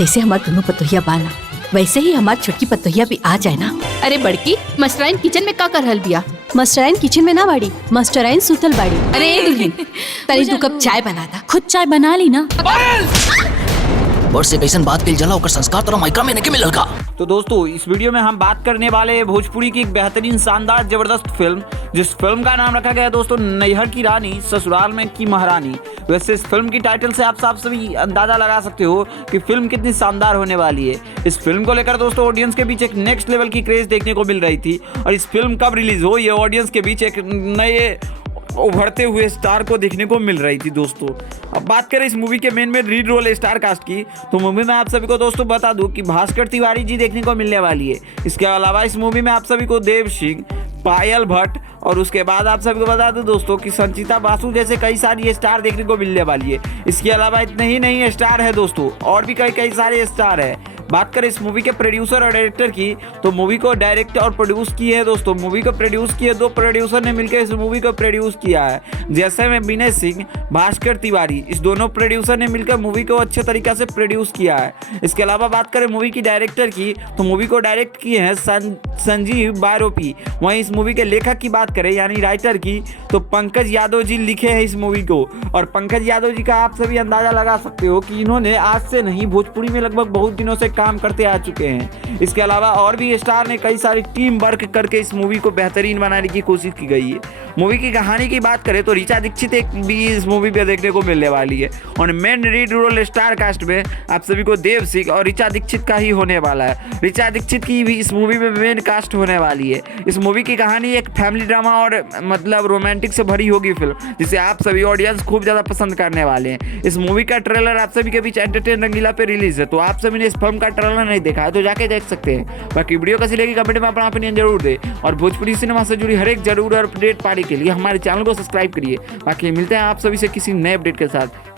जैसे हमार दोनों पतोहिया बाना वैसे ही हमार छोटकी पतोहिया भी आ जाए ना। अरे बड़की मस्टराइन किचन में का कर रहल बिया? मास्टराइन किचन में ना बाड़ी, मास्टराइन सुतल बाड़ी। अरे दुल्हन तनी 2 कप चाय बना दा। खुद चाय बना ली ना। बड़ से कैसन बात कइल जाला ओकर संस्कार तोरा माइका में नहीं मिलल का। तो दोस्तों इस वीडियो में हम बात करने वाले हैं भोजपुरी की एक बेहतरीन शानदार जबरदस्त फिल्म, जिस फिल्म का नाम रखा गया है दोस्तों नैहर की रानी ससुराल में की महारानी। वैसे इस फिल्म की टाइटल से आप सभी अंदाजा लगा सकते हो कि फिल्म कितनी शानदार होने वाली है। इस फिल्म को लेकर दोस्तों ऑडियंस के बीच एक नेक्स्ट लेवल की क्रेज देखने को मिल रही थी, और इस फिल्म कब रिलीज हो ये ऑडियंस के बीच एक नए उभरते हुए स्टार को देखने को मिल रही थी दोस्तों। अब बात करें इस मूवी के मेन में लीड रोल स्टार कास्ट की, तो मूवी में आप सभी को दोस्तों बता दूं कि भास्कर तिवारी जी देखने को मिलने वाली है। इसके अलावा इस मूवी में आप सभी को देव सिंह, पायल भट्ट और उसके बाद आप सभी को बता दूं दोस्तों कि संचिता बासु जैसे कई सारी स्टार देखने को मिलने वाली है। इसके अलावा इतने ही नहीं स्टार है दोस्तों, और भी कई सारे स्टार है। बात करें इस मूवी के प्रोड्यूसर और डायरेक्टर की, तो मूवी को डायरेक्ट और प्रोड्यूस किए हैं दोस्तों। मूवी को प्रोड्यूस किए 2 प्रोड्यूसर ने मिलकर इस मूवी को प्रोड्यूस किया है, जैसे में विनय सिंह, भास्कर तिवारी। इस दोनों प्रोड्यूसर ने मिलकर मूवी को अच्छे तरीके से प्रोड्यूस किया है। इसके अलावा बात करें मूवी की डायरेक्टर की, तो मूवी को डायरेक्ट किए हैं संजीव बारोपी। वहीं इस मूवी के लेखक की बात करें यानी राइटर की, तो पंकज यादव जी लिखे हैं इस मूवी को। और पंकज यादव जी का आप सभी अंदाजा लगा सकते हो कि इन्होंने आज से नहीं भोजपुरी में लगभग बहुत दिनों से काम करते आ चुके हैं। इसके अलावा और भी स्टार ने कई सारी टीम वर्क करके इस मूवी को बेहतरीन बनाने की कोशिश की गई है। मूवी की कहानी की बात करें तो ऋचा दीक्षित एक भी इस मूवी पे देखने को मिलने वाली है, और main lead role star cast में आप सभी को देव सिंह और ऋचा दीक्षित का ही होने वाला है। ऋचा दीक्षित की भी इस मूवी में मेन कास्ट होने वाली है। इस मूवी की कहानी एक फैमिली ड्रामा और मतलब रोमांटिक से भरी होगी फिल्म, जिसे आप सभी ऑडियंस खूब ज्यादा पसंद करने वाले हैं। इस मूवी का ट्रेलर आप सभी के बीच एंटरटेन रंगीला पे रिलीज है, तो आप सभी ने इस फिल्म का ट्रेलर नहीं देखा है तो जाके देख सकते हैं। बाकी वीडियो कैसी लगी कमेंट में अपना ओपिनियन जरूर दे, और भोजपुरी सिनेमा से जुड़ी हर एक जरूर अपडेट पाने के लिए हमारे चैनल को सब्सक्राइब करिए। बाकी मिलते हैं आप सभी से किसी नए अपडेट के साथ।